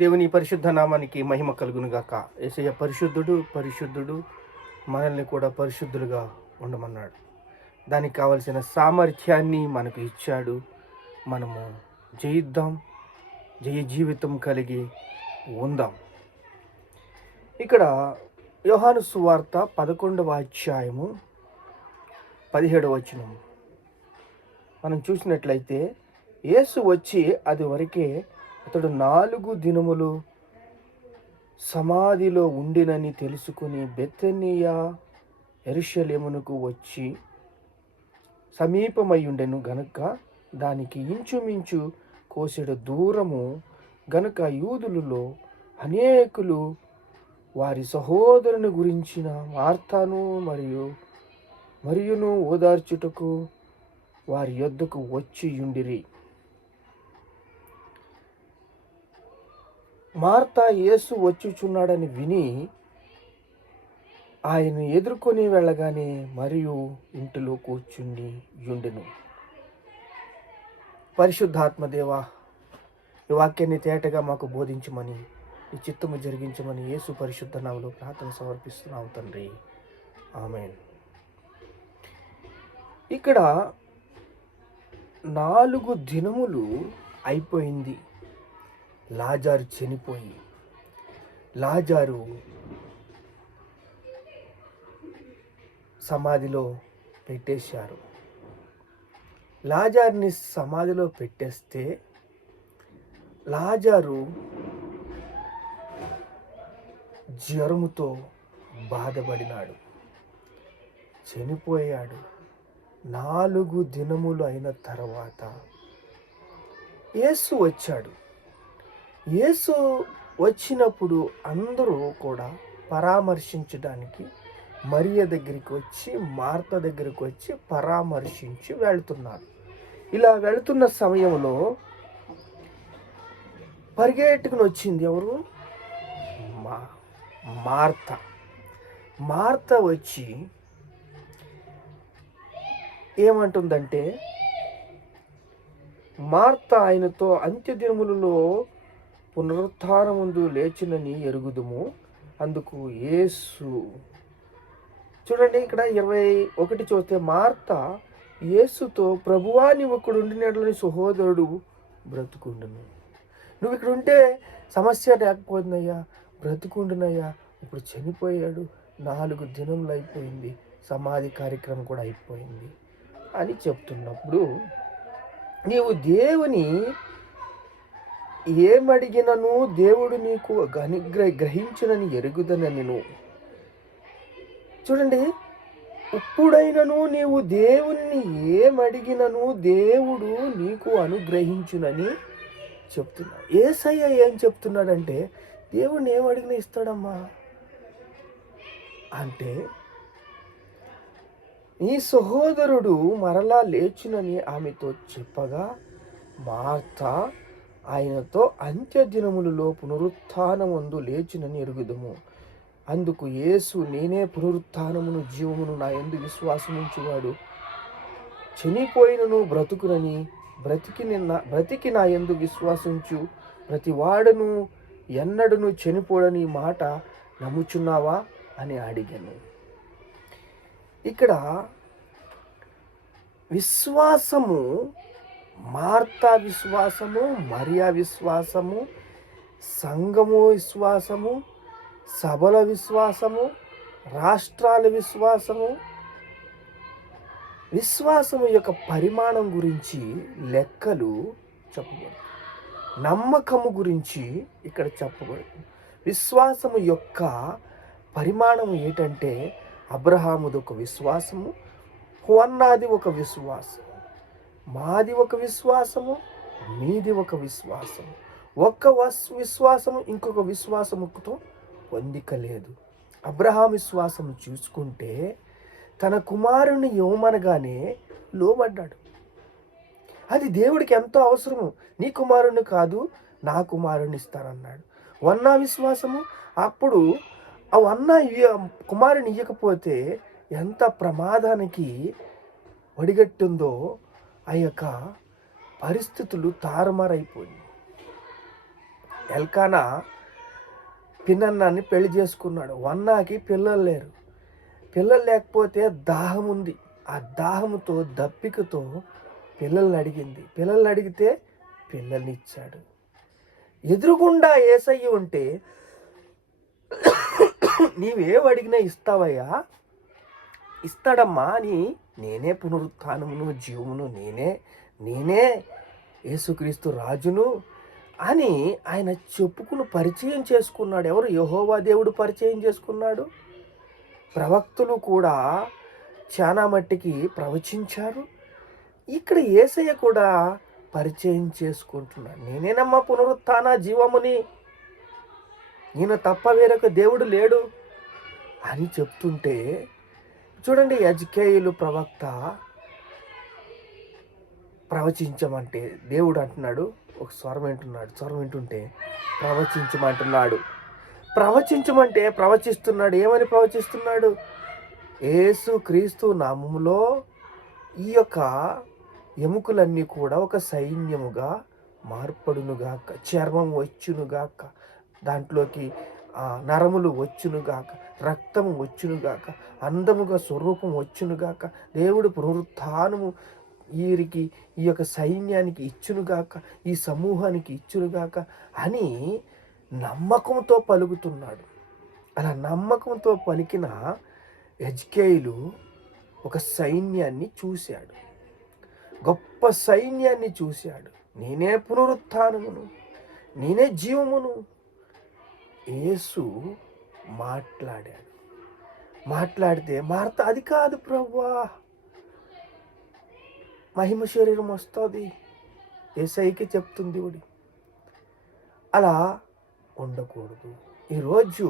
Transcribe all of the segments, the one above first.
దేవుని పరిశుద్ధ నామానికి మహిమ కలుగునుగాక. యేసయ్య పరిశుద్ధుడు, పరిశుద్ధుడు. మనల్ని కూడా పరిశుద్ధులుగా ఉండమన్నాడు. దానికి కావలసిన సామర్థ్యాన్ని మనకు ఇచ్చాడు. మనము జయిద్దాం, జయ జీవితం కలిగి ఉందాం. ఇక్కడ యోహాను సువార్త 11వ అధ్యాయము 17వ వచనం మనం చూసినట్లయితే, యేసు వచ్చి అది వరకే అతడు 4 దినములు సమాధిలో ఉండినని తెలుసుకుని బెతనియా యెరూషలేమునకు వచ్చి సమీపమయ్యుండెను గనుక దానికి ఇంచుమించు కోసెడు దూరము గనుక యూదులలో అనేకులు వారి సహోదరుని గురించిన మార్తాను మరియును ఓదార్చుటకు వారి యొద్దకు వచ్చి యుండిరి. మార్తా యేసు వచ్చుచున్నాడని విని ఆయన ఎదుర్కొని వెళ్ళగానే మరియు ఇంటిలో కూర్చుండి యుండెను. పరిశుద్ధాత్మదేవ, ఈ వాక్యాన్ని తేటగా మాకు బోధించమని, ఈ చిత్తము జరిగించమని యేసు పరిశుద్ధ నామములో ప్రార్థన సమర్పిస్తున్నాము తండ్రి, ఆమేన్. ఇక్కడ 4 దినములు అయిపోయింది లాజరు చనిపోయి. లాజరు సమాధిలో పెట్టేశారు. లాజరుని సమాధిలో పెట్టేస్తే లాజరు జ్వరముతో బాధపడినాడు, చనిపోయాడు. 4 దినములు అయిన తర్వాత యేసు వచ్చాడు. యేసు వచ్చినప్పుడు అందరూ కూడా పరామర్శించడానికి మరియ దగ్గరికి వచ్చి, మార్త దగ్గరికి వచ్చి పరామర్శించి వెళ్తున్నారు. ఇలా వెళుతున్న సమయంలో పరిగెట్టుకుని వచ్చింది ఎవరు? మార్త. మార్త వచ్చి ఏమంటుందంటే, మార్త ఆయనతో అంత్యదినములలో పునరుత్థానమందు లేచినని ఎరుగుదుము. అందుకు యేసు, చూడండి ఇక్కడ 21 చూస్తే, మార్త యేసుతో, ప్రభువా నీవు ఇక్కడ ఉండినట్లని సహోదరుడు బ్రతుకుండును. నువ్వు ఇక్కడ ఉంటే సమస్య లేకపోతుందయ్యా, బ్రతుకుండునయ్యా. ఇప్పుడు చనిపోయాడు, 4 దినములు అయిపోయింది, సమాధి కార్యక్రమం కూడా అయిపోయింది అని చెప్తున్నప్పుడు, నీవు దేవుని ఏమడిగినను దేవుడు నీకు గ్రహించునని ఎరుగుదనని. చూడండి, ఇప్పుడైనను నీవు దేవుని ఏమడిగినను దేవుడు నీకు అనుగ్రహించునని చెప్తున్నాడు. యేసయ్య ఏం చెప్తున్నాడంటే, దేవుడిని ఏమడిగినా ఇస్తాడమ్మా అంటే, నీ సహోదరుడు మరలా లేచునని ఆమెతో చెప్పగా, మార్త ఆయనతో అంత్యదినములలో పునరుత్థానమందు లేచునని ఎరుగుదుము. అందుకు యేసు, నేనే పునరుత్థానమును జీవమును, నా యందు విశ్వాసముంచువాడు చనిపోయినను బ్రతుకునని, బ్రతికి నా యందు విశ్వాసించు ప్రతి వాడును ఎన్నడను చనిపోడని మాట నమ్ముచున్నావా అని అడిగాను. ఇక్కడ విశ్వాసము, మార్తా విశ్వాసము, మరియా విశ్వాసము, సంఘము విశ్వాసము, సభల విశ్వాసము, రాష్ట్రాల విశ్వాసము యొక్క పరిమాణం గురించి లెక్కలు చెప్పబడు. నమ్మకము గురించి ఇక్కడ చెప్పబడుతుంది. విశ్వాసము యొక్క పరిమాణం ఏంటంటే, అబ్రహాముది ఒక విశ్వాసము, హోన్నాది ఒక విశ్వాసము, మాది ఒక విశ్వాసము, మీది ఒక విశ్వాసము. ఒక్క విశ్వాసము ఇంకొక విశ్వాసముతో పొందిక లేదు. అబ్రహాం విశ్వాసము చూసుకుంటే తన కుమారుని ఇవ్వమనగానే లోబడ్డాడు. అది దేవుడికి ఎంతో అవసరము. నీ కుమారుని కాదు, నా కుమారుని ఇస్తానన్నాడు. వన్నా విశ్వాసము, అప్పుడు ఆ వన్నా కుమారుని ఇవ్వకపోతే ఎంత ప్రమాదానికి ఒడిగట్టుందో ఆ యొక్క పరిస్థితులు తారుమారైపోయింది. ఎల్కానా పిన్నన్నాన్ని పెళ్లి చేసుకున్నాడు. వన్నాకి పిల్లలు లేరు. పిల్లలు లేకపోతే దాహం ఉంది. ఆ దాహంతో దప్పికతో పిల్లల్ని అడిగింది. పిల్లల్ని అడిగితే పిల్లల్ని ఇచ్చాడు. ఎదురుగుండా యేసయ్య ఉంటే నీవేం అడిగినా ఇస్తావయ్యా, ఇస్తాడమ్మా అని నేనే పునరుత్థానమును జీవమును, నేనే యేసుక్రీస్తు రాజును అని ఆయన చెప్పుకుని పరిచయం చేసుకున్నాడు. ఎవరు? యెహోవా దేవుడు పరిచయం చేసుకున్నాడు. ప్రవక్తలు కూడా చాలా మట్టికి ప్రవచించారు. ఇక్కడ యేసయ్య కూడా పరిచయం చేసుకుంటున్నాడు. నేనేనమ్మా పునరుత్థాన జీవముని, ఈయన తప్ప వేరొక దేవుడు లేడు అని చెప్తుంటే చూడండి, యెజ్కేలు ప్రవక్త ప్రవచించమంటే దేవుడు అంటున్నాడు, ఒక స్వరం వింటుంటే ప్రవచించమంటున్నాడు. ప్రవచించమంటే ప్రవచిస్తున్నాడు. ఏమని ప్రవచిస్తున్నాడు? యేసు క్రీస్తు నామములో ఈ యొక్క ఎముకలన్నీ కూడా ఒక సైన్యముగా మార్పడునుగాక, చర్మం వచ్చునుగాక, దాంట్లోకి నరములు వచ్చునుగాక, రక్తము వచ్చునుగాక, అందముగా స్వరూపం వచ్చునుగాక, దేవుడు పునరుత్థానము వీరికి, ఈ యొక్క సైన్యానికి ఇచ్చునుగాక, ఈ సమూహానికి ఇచ్చునుగాక అని నమ్మకంతో పలుకుతున్నాడు. అలా నమ్మకంతో పలికిన యెజ్కేలు ఒక సైన్యాన్ని చూశాడు, గొప్ప సైన్యాన్ని చూశాడు. నేనే పునరుత్థానమును, నేనే జీవమును. యేసు మాట్లాడితే మార్త, అది కాదు ప్రభువా, మహిమ శరీరం వస్తుంది, యేసయ్యకి చెప్తుంది దేవుడి. అలా ఉండకూడదు. ఈరోజు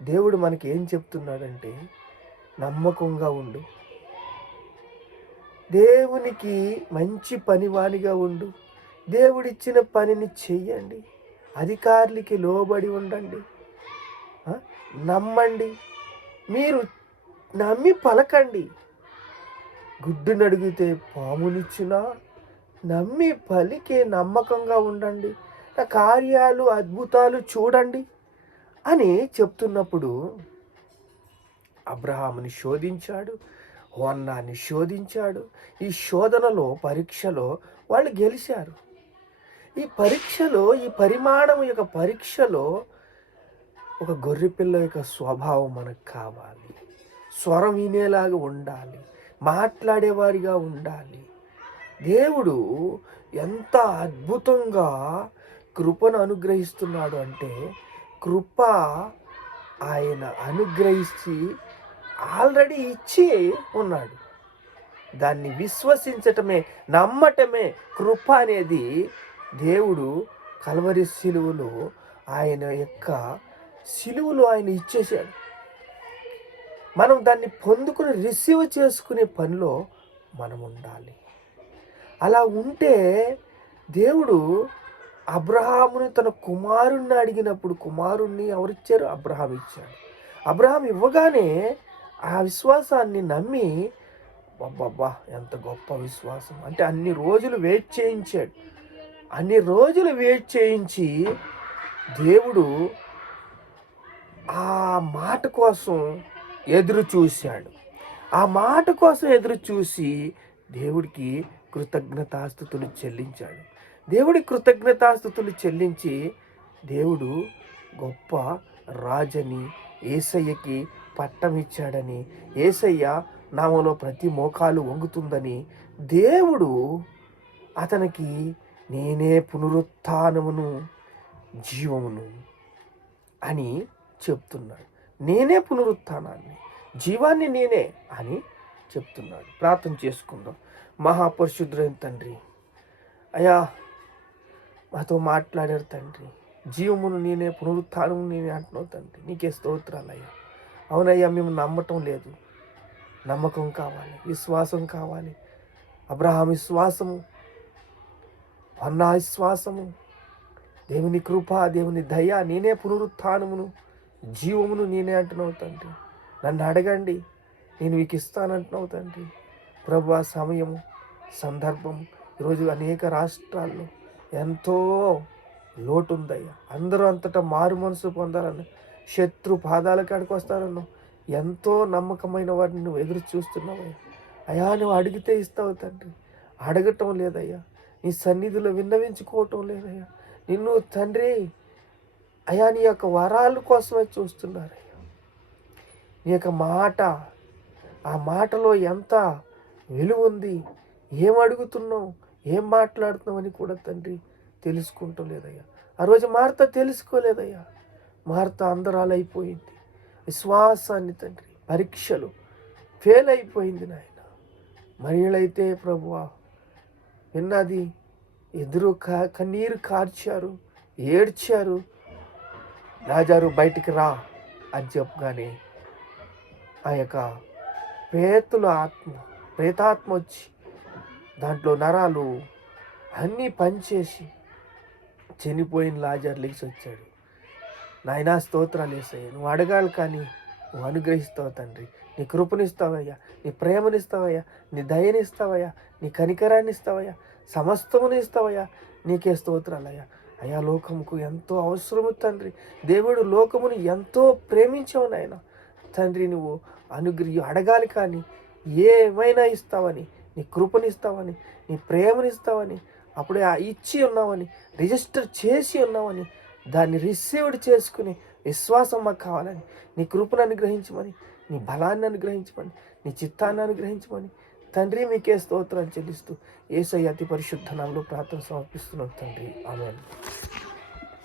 దేవుడు మనకి ఏం చెప్తున్నాడంటే, నమ్మకంగా ఉండు, దేవునికి మంచి పనివానిగా ఉండు, దేవుడిచ్చిన పనిని చెయ్యండి, అధికారులకి లోబడి ఉండండి, నమ్మండి, మీరు నమ్మి పలకండి. గుడ్డుని అడిగితే పామునిచ్చినా నమ్మి పలికే నమ్మకంగా ఉండండి, నా కార్యాలు అద్భుతాలు చూడండి అని చెప్తున్నప్పుడు అబ్రహాముని శోధించాడు, హోన్నాని శోధించాడు. ఈ శోధనలో, పరీక్షలో వాళ్ళు గెలిచారు. ఈ పరీక్షలో, ఈ పరిమాణం యొక్క పరీక్షలో ఒక గొర్రెపిల్ల యొక్క స్వభావం మనకు కావాలి. స్వరం వినేలాగా ఉండాలి, మాట్లాడేవారిగా ఉండాలి. దేవుడు ఎంత అద్భుతంగా కృపను అనుగ్రహిస్తున్నాడు అంటే, కృప ఆయన అనుగ్రహించి ఆల్రెడీ ఇచ్చి ఉన్నాడు. దాన్ని విశ్వసించటమే, నమ్మటమే కృప అనేది. దేవుడు కల్వరి శిలువలో ఆయన యొక్క శిలువలో ఆయన ఇచ్చేశాడు. మనం దాన్ని పొందుకుని రిసీవ్ చేసుకునే పనిలో మనం ఉండాలి. అలా ఉంటే దేవుడు అబ్రహాముని తన కుమారుణ్ణి అడిగినప్పుడు, కుమారుణ్ణి ఎవరిచ్చారు? అబ్రహాం ఇచ్చాడు. అబ్రహాం ఇవ్వగానే ఆ విశ్వాసాన్ని నమ్మి, అబ్బబ్బా ఎంత గొప్ప విశ్వాసం అంటే, అన్ని రోజులు వెయిట్ చేయించాడు. అన్ని రోజులు వెయిట్ చేయించి దేవుడు ఆ మాట కోసం ఎదురు చూశాడు. ఆ మాట కోసం ఎదురు చూసి దేవుడికి కృతజ్ఞతాస్తుతులు చెల్లించాడు. దేవుడి కృతజ్ఞతాస్తుతులు చెల్లించి, దేవుడు గొప్ప రాజని, యేసయ్యకి పట్టం ఇచ్చాడని, యేసయ్య నామలో ప్రతి మోకాలు వంగుతుందని దేవుడు అతనికి నేనే పునరుత్థానమును జీవమును అని చెప్తున్నాడు. నేనే పునరుత్థానాన్ని, జీవాన్ని నేనే అని చెప్తున్నాడు. ప్రార్థన చేసుకుందాం. మహాపరిశుద్ధుడైన తండ్రి, అయ్యా మాతో మాట్లాడారు తండ్రి. జీవమును నేనే, పునరుత్థానము నేనే అంటున్నావు తండ్రి. నీకే స్తోత్రాలయ్యా. అవునయ్యా, మేము నమ్మటం లేదు, నమ్మకం కావాలి, విశ్వాసం కావాలి. అబ్రహాం విశ్వాసము, అన్నా విశ్వాసము, దేవుని కృప, దేవుని దయ, నేనే పునరుత్థానమును జీవమును నేనే అంటున్నావు తండ్రి. నన్ను అడగండి, నేను మీకు ఇస్తానంటున్నావు తండ్రి. ప్రభు, సమయము, సందర్భం ఈరోజు అనేక రాష్ట్రాల్లో ఎంతో లోటు ఉందయ్యా. అందరూ అంతటా మారు మనసు పొందాలని శత్రు పాదాల కాడికి వస్తారన్నావు. ఎంతో నమ్మకమైన వారిని నువ్వు ఎదురు చూస్తున్నావయ్యా. అయ్యా నువ్వు అడిగితే ఇస్తావు తండ్రి. అడగటం లేదయ్యా, నీ సన్నిధిలో విన్నవించుకోవటం లేదయ్యా. నిన్ను తండ్రి అయ్యా నీ యొక్క వరాల కోసమే చూస్తున్నారయ్యా. నీ యొక్క మాట, ఆ మాటలో ఎంత విలువ ఉంది, ఏం అడుగుతున్నావు, ఏం మాట్లాడుతున్నావు అని కూడా తండ్రి తెలుసుకుంటూ లేదయ్యా. ఆ రోజు మార్త తెలుసుకోలేదయ్యా. మార్త అందరాలైపోయింది. విశ్వాసాన్ని తండ్రి పరీక్షలు ఫెయిల్ అయిపోయింది నాయన. మహిళైతే ప్రభువా విన్నది, ఎదురు కన్నీరు కార్చారు, ఏడ్చారు. రాజారు బయటికి రా అని చెప్పగానే ఆ యొక్క ప్రేతాత్మ వచ్చి దాంట్లో నరాలు అన్నీ పనిచేసి చనిపోయిన లాజరు లేచి వచ్చాడు. నాయనా స్తోత్రాలు యేసయ్యా. నువ్వు అడగాలి కానీ నువ్వు అనుగ్రహిస్తావు తండ్రి. నీ కృపనిస్తావయ్యా, నీ ప్రేమనిస్తావయ్యా, నీ దయనిస్తావయ్యా, నీ కనికరాన్ని ఇస్తావయ్యా, సమస్తముని ఇస్తావయ్యా. నీకే స్తోత్రాలయ్యా. అయ్యా లోకముకు ఎంతో అవసరము తండ్రి. దేవుడు లోకముని ఎంతో ప్రేమించావు నాయన. తండ్రి నువ్వు అడగాలి కానీ ఏమైనా ఇస్తావని, నీ కృపనిస్తావని, నీ ప్రేమనిస్తావని, అప్పుడే ఇచ్చి ఉన్నావని, రిజిస్టర్ చేసి ఉన్నావని, దాన్ని రిసీవ్డ్ చేసుకుని విశ్వాసం మాకు కావాలని, నీ కృపను అనుగ్రహించమని, నీ బలాన్ని అనుగ్రహించమని, నీ చిత్తాన్ని అనుగ్రహించమని తండ్రి మీకే స్తోత్రాలు చెల్లిస్తూ యేసయ్య అతి పరిశుద్ధ నామములో ప్రార్థన సమర్పిస్తున్నాం తండ్రి. ఆమేన్.